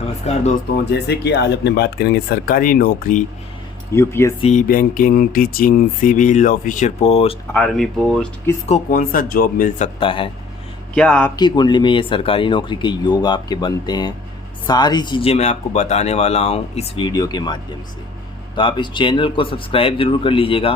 नमस्कार दोस्तों, जैसे कि आज अपने बात करेंगे सरकारी नौकरी, UPSC, banking, teaching, civil officer post, army post, किसको कौन सा जॉब मिल सकता है, क्या आपकी कुंडली में ये सरकारी नौकरी के योग आपके बनते हैं, सारी चीज़ें मैं आपको बताने वाला हूँ इस वीडियो के माध्यम से। तो आप इस चैनल को सब्सक्राइब ज़रूर कर लीजिएगा।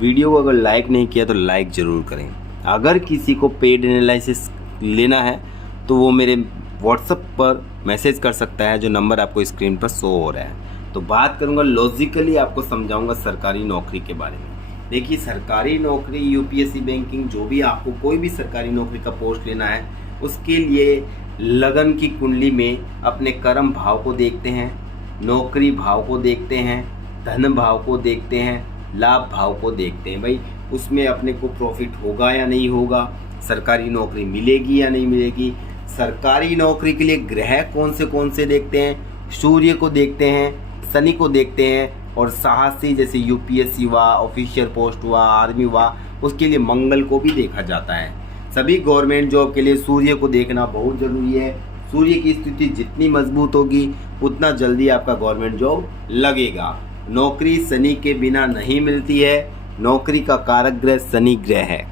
वीडियो को अगर लाइक नहीं किया तो लाइक ज़रूर करें। अगर किसी को पेड एनालिसिस लेना है तो वो मेरे व्हाट्सएप पर मैसेज कर सकता है, जो नंबर आपको स्क्रीन पर शो हो रहा है। तो बात करूंगा लॉजिकली, आपको समझाऊंगा सरकारी नौकरी के बारे में। देखिए, सरकारी नौकरी, यूपीएससी, बैंकिंग, जो भी आपको कोई भी सरकारी नौकरी का पोस्ट लेना है, उसके लिए लगन की कुंडली में अपने कर्म भाव को देखते हैं, नौकरी भाव को देखते हैं, धन भाव को देखते हैं, लाभ भाव को देखते हैं। भाई उसमें अपने को प्रॉफिट होगा या नहीं होगा, सरकारी नौकरी मिलेगी या नहीं मिलेगी। सरकारी नौकरी के लिए ग्रह कौन से देखते हैं, सूर्य को देखते हैं, शनि को देखते हैं, और साहसी जैसे यूपीएससी हुआ, ऑफिशियल पोस्ट हुआ, आर्मी हुआ, उसके लिए मंगल को भी देखा जाता है। सभी गवर्नमेंट जॉब के लिए सूर्य को देखना बहुत ज़रूरी है। सूर्य की स्थिति जितनी मजबूत होगी उतना जल्दी आपका गवर्नमेंट जॉब लगेगा। नौकरी शनि के बिना नहीं मिलती है। नौकरी का कारक ग्रह शनि ग्रह है।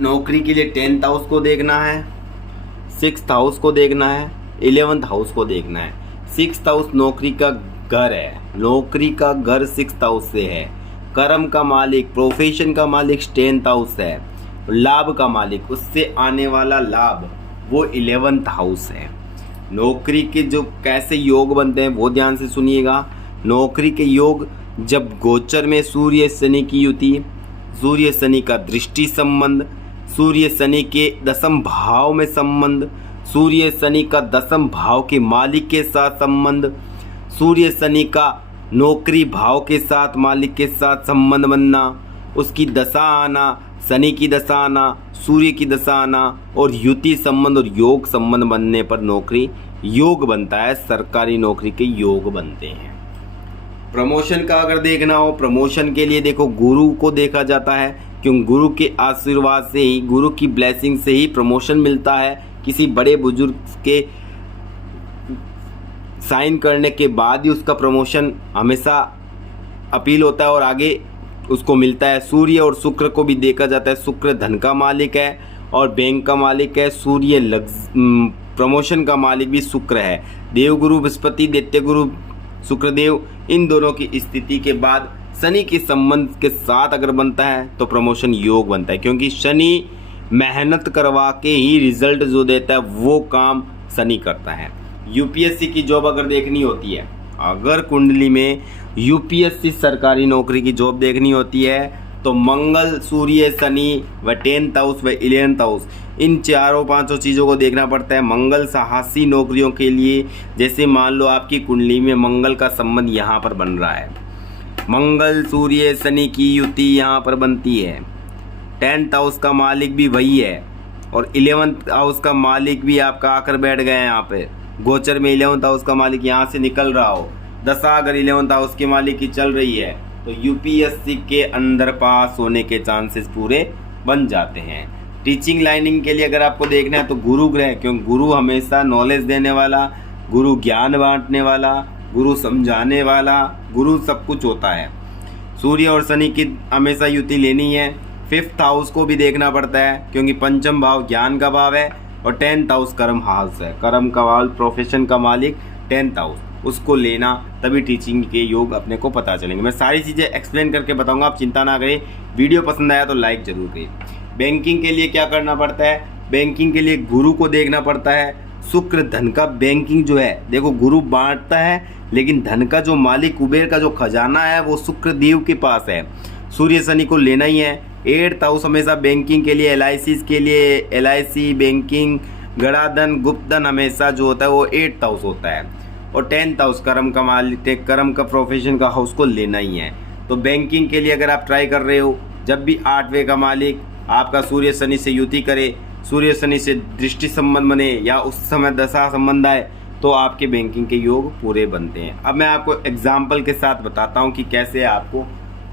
नौकरी के लिए 10th हाउस को देखना है, 6th हाउस को देखना है, 11th हाउस को देखना है। 6th हाउस नौकरी का घर है। नौकरी का घर 6th हाउस से है। कर्म का मालिक, प्रोफेशन का मालिक 10th हाउस है। लाभ का मालिक, उससे आने वाला लाभ, वो 11th हाउस है। नौकरी के जो कैसे योग बनते हैं वो ध्यान से सुनिएगा। नौकरी के योग, जब गोचर में सूर्य शनि की युति, सूर्य शनि का दृष्टि संबंध, सूर्य शनि के 10th भाव में संबंध, सूर्य शनि का 10th भाव के मालिक के साथ संबंध, सूर्य शनि का नौकरी भाव के साथ मालिक के साथ संबंध बनना, उसकी दशा आना, शनि की दशा आना, सूर्य की दशा आना, और युति संबंध और योग संबंध बनने पर नौकरी योग बनता है। सरकारी नौकरी के योग बनते हैं। प्रमोशन का अगर देखना हो, प्रमोशन के लिए देखो गुरु को देखा जाता है, क्योंकि गुरु के आशीर्वाद से ही, गुरु की ब्लेसिंग से ही प्रमोशन मिलता है। किसी बड़े बुजुर्ग के साइन करने के बाद ही उसका प्रमोशन हमेशा अपील होता है और आगे उसको मिलता है। सूर्य और शुक्र को भी देखा जाता है। शुक्र धन का मालिक है और बैंक का मालिक है। सूर्य प्रमोशन का मालिक भी शुक्र है। देवगुरु बृहस्पति, दैत्य गुरु शुक्रदेव, इन दोनों की स्थिति के बाद शनि के संबंध के साथ अगर बनता है तो प्रमोशन योग बनता है, क्योंकि शनि मेहनत करवा के ही रिजल्ट जो देता है वो काम शनि करता है। यूपीएससी की जॉब अगर देखनी होती है, अगर कुंडली में यूपीएससी सरकारी नौकरी की जॉब देखनी होती है, तो मंगल, सूर्य, शनि व 10th हाउस व 11th हाउस, इन चारों पांचों चीज़ों को देखना पड़ता है। मंगल साहसी नौकरियों के लिए, जैसे मान लो आपकी कुंडली में मंगल का संबंध यहाँ पर बन रहा है, मंगल सूर्य शनि की युति यहाँ पर बनती है। 10th हाउस का मालिक भी वही है और 11th हाउस का मालिक भी आपका आकर बैठ गए हैं यहाँ पे। गोचर में 11th हाउस का मालिक यहाँ से निकल रहा हो, दशा अगर 11th हाउस के मालिक की चल रही है, तो यूपीएससी के अंदर पास होने के चांसेस पूरे बन जाते हैं। टीचिंग लाइनिंग के लिए अगर आपको देखना है तो गुरु ग्रह, क्योंकि गुरु हमेशा नॉलेज देने वाला, गुरु ज्ञान बांटने वाला, गुरु समझाने वाला, गुरु सब कुछ होता है। सूर्य और शनि की हमेशा युति लेनी है। 5th हाउस को भी देखना पड़ता है, क्योंकि पंचम भाव ज्ञान का भाव है और 10th हाउस कर्म हाउस है। कर्म का भाव, प्रोफेशन का मालिक 10th हाउस, उसको लेना, तभी टीचिंग के योग अपने को पता चलेंगे। मैं सारी चीज़ें एक्सप्लेन करके बताऊंगा, आप चिंता ना करें। वीडियो पसंद आया तो लाइक जरूर करें। बैंकिंग के लिए क्या करना पड़ता है, बैंकिंग के लिए गुरु को देखना पड़ता है। शुक्र धन का, बैंकिंग जो है देखो गुरु बांटता है, लेकिन धन का जो मालिक, कुबेर का जो खजाना है, वो शुक्र देव के पास है। सूर्य शनि को लेना ही है। 8th हाउस हमेशा बैंकिंग के लिए, एलआईसी के लिए, एलआईसी, बैंकिंग, गड़ा धन, गुप्त धन हमेशा जो होता है वो 8th हाउस होता है। और 10th हाउस कर्म का मालिक, कर्म का, प्रोफेशन का हाउस को लेना ही है। तो बैंकिंग के लिए अगर आप ट्राई कर रहे हो, जब भी 8वें का मालिक आपका सूर्य शनि से युति करे, सूर्य शनि से दृष्टि संबंध बने, या उस समय दशा संबंध आए, तो आपके बैंकिंग के योग पूरे बनते हैं। अब मैं आपको एग्जाम्पल के साथ बताता हूँ कि कैसे आपको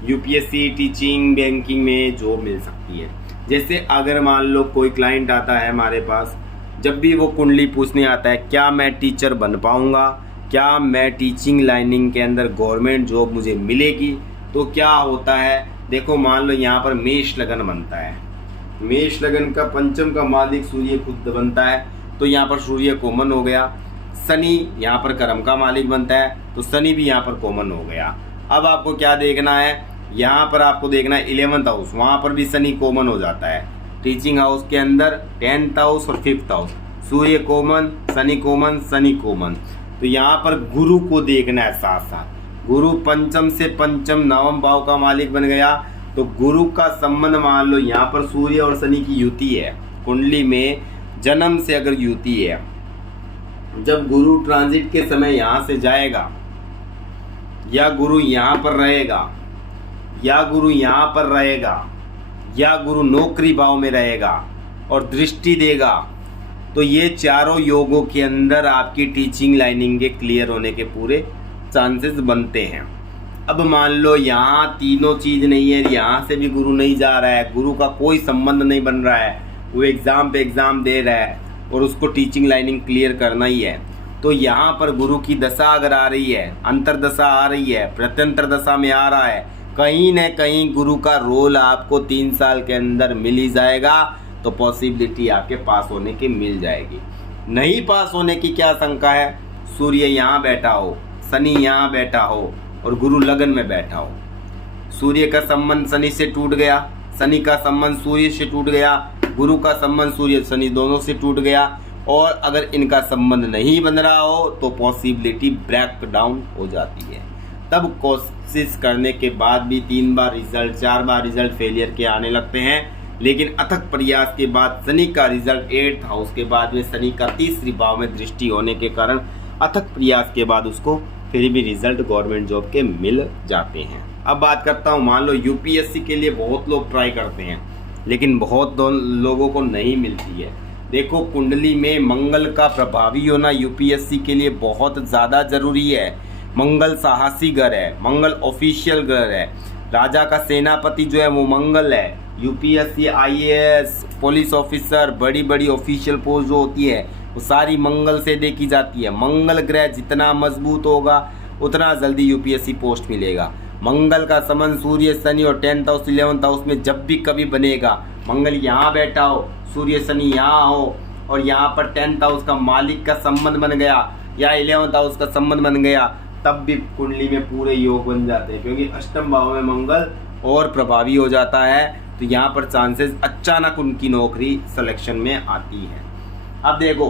यूपीएससी, टीचिंग, बैंकिंग में जॉब मिल सकती है। जैसे अगर मान लो कोई क्लाइंट आता है हमारे पास, जब भी वो कुंडली पूछने आता है क्या मैं टीचर बन पाऊँगा, क्या मैं टीचिंग लाइनिंग के अंदर गवर्नमेंट जॉब मुझे मिलेगी, तो क्या होता है, देखो मान लो यहाँ पर मेष लगन बनता है, मेष लगन का पंचम का मालिक सूर्य खुद बनता है, तो यहाँ पर सूर्य कॉमन हो गया। शनि यहाँ पर कर्म का मालिक बनता है, तो शनि भी यहाँ पर कॉमन हो गया। अब आपको क्या देखना है, यहाँ पर आपको देखना है 11th हाउस, वहाँ पर भी शनि कॉमन हो जाता है। टीचिंग हाउस के अंदर 10th हाउस और 5th हाउस, सूर्य कॉमन, शनि कॉमन, शनि कॉमन। तो यहाँ पर गुरु को देखना है साथ साथ। गुरु पंचम से पंचम नवम भाव का मालिक बन गया, तो गुरु का संबंध मान लो यहाँ पर सूर्य और शनि की युति है, कुंडली में जन्म से अगर युति है, जब गुरु ट्रांजिट के समय यहाँ से जाएगा, या गुरु यहाँ पर रहेगा, या गुरु यहाँ पर रहेगा, या गुरु नौकरी भाव में रहेगा और दृष्टि देगा, तो ये चारों योगों के अंदर आपकी टीचिंग लाइनिंग के क्लियर होने के पूरे चांसेस बनते हैं। अब मान लो यहाँ तीनों चीज़ नहीं है, यहाँ से भी गुरु नहीं जा रहा है, गुरु का कोई संबंध नहीं बन रहा है, वो एग्ज़ाम पे एग्ज़ाम दे रहा है और उसको टीचिंग लाइनिंग क्लियर करना ही है, तो यहाँ पर गुरु की दशा अगर आ रही है, अंतरदशा आ रही है, प्रत्यंतर दशा में आ रहा है, कहीं न कहीं गुरु का रोल आपको 3 साल के अंदर मिल ही जाएगा, तो पॉसिबिलिटी आपके पास होने की मिल जाएगी। नहीं पास होने की क्या शंका है, सूर्य यहाँ बैठा हो, शनि यहाँ बैठा हो और गुरु लगन में बैठा हो, सूर्य का संबंध शनि से टूट गया, शनि का संबंध सूर्य से टूट गया, गुरु का संबंध सूर्य शनि दोनों से टूट गया, और अगर इनका संबंध नहीं बन रहा हो तो पॉसिबिलिटी ब्रेक डाउन हो जाती है। तब कोशिश करने के बाद भी 3 बार रिजल्ट, 4 बार रिजल्ट फेलियर के आने लगते हैं, लेकिन अथक प्रयास के बाद शनि का रिजल्ट 8th हाउस के बाद में शनि का तीसरी भाव में दृष्टि होने के कारण अथक प्रयास के बाद उसको फिर भी रिजल्ट गवर्नमेंट जॉब के मिल जाते हैं। अब बात करता हूँ, मान लो यूपीएससी के लिए बहुत लोग ट्राई करते हैं, लेकिन बहुत लोगों को नहीं मिलती है। देखो कुंडली में मंगल का प्रभावी होना यूपीएससी के लिए बहुत ज़्यादा ज़रूरी है। मंगल साहसी ग्रह है, मंगल ऑफिशियल ग्रह है, राजा का सेनापति जो है वो मंगल है। यूपीएससी, आईएएस, पुलिस ऑफिसर, बड़ी बड़ी ऑफिशियल पोस्ट जो होती है वो सारी मंगल से देखी जाती है। मंगल ग्रह जितना मजबूत होगा उतना जल्दी यूपीएससी पोस्ट मिलेगा। मंगल का संबंध सूर्य शनि और 10th हाउस 11th हाउस में जब भी कभी बनेगा, मंगल यहाँ बैठा हो, सूर्य शनि यहाँ हो और यहाँ पर 10th हाउस का मालिक का संबंध बन गया या 11th हाउस का संबंध बन गया, तब भी कुंडली में पूरे योग बन जाते हैं, क्योंकि अष्टम भाव में मंगल और प्रभावी हो जाता है। तो यहाँ पर चांसेस अचानक उनकी नौकरी सिलेक्शन में आती है। अब देखो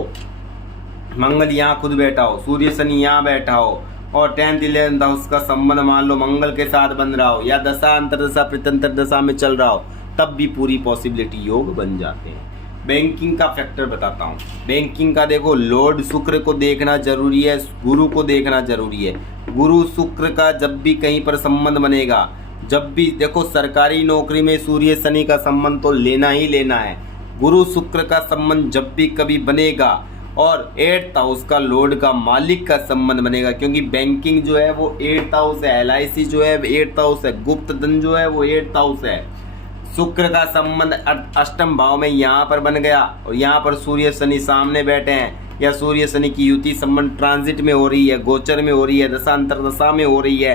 मंगल यहाँ खुद बैठा हो, सूर्य शनि यहाँ बैठा हो और 10th 11th हाउस का संबंध मान लो मंगल के साथ बन रहा हो या दशा अंतरदशा प्रत्यंतर दशा में चल रहा हो, तब भी पूरी पॉसिबिलिटी योग बन जाते हैं। बैंकिंग का फैक्टर बताता हूँ। बैंकिंग का देखो लॉर्ड शुक्र को देखना जरूरी है, गुरु को देखना जरूरी है। गुरु शुक्र का जब भी कहीं पर संबंध बनेगा, जब भी देखो सरकारी नौकरी में सूर्य शनि का संबंध तो लेना ही लेना है। गुरु शुक्र का संबंध जब भी कभी बनेगा और 8th हाउस का लॉर्ड का मालिक का संबंध बनेगा, क्योंकि बैंकिंग जो है वो 8th हाउस है, LIC जो है 8th हाउस है, गुप्त धन जो है वो 8th हाउस है। शुक्र का संबंध अष्टम भाव में यहाँ पर बन गया और यहाँ पर सूर्य शनि सामने बैठे हैं या सूर्य शनि की युति संबंध ट्रांजिट में हो रही है, गोचर में हो रही है, दशा अंतरदशा में हो रही है,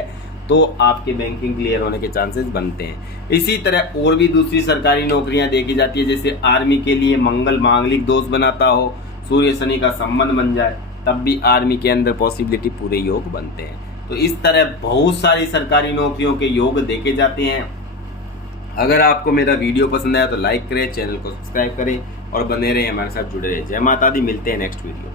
तो आपके बैंकिंग क्लियर होने के चांसेस बनते हैं। इसी तरह और भी दूसरी सरकारी नौकरियां देखी जाती है, जैसे आर्मी के लिए मंगल मांगलिक दोष बनाता हो, सूर्य शनि का संबंध बन जाए, तब भी आर्मी के अंदर पॉसिबिलिटी पूरे योग बनते हैं। तो इस तरह बहुत सारी सरकारी नौकरियों के योग देखे जाते हैं। अगर आपको मेरा वीडियो पसंद आया तो लाइक करें, चैनल को सब्सक्राइब करें और बने रहें हमारे साथ जुड़े रहें। जय माता दी, मिलते हैं नेक्स्ट वीडियो।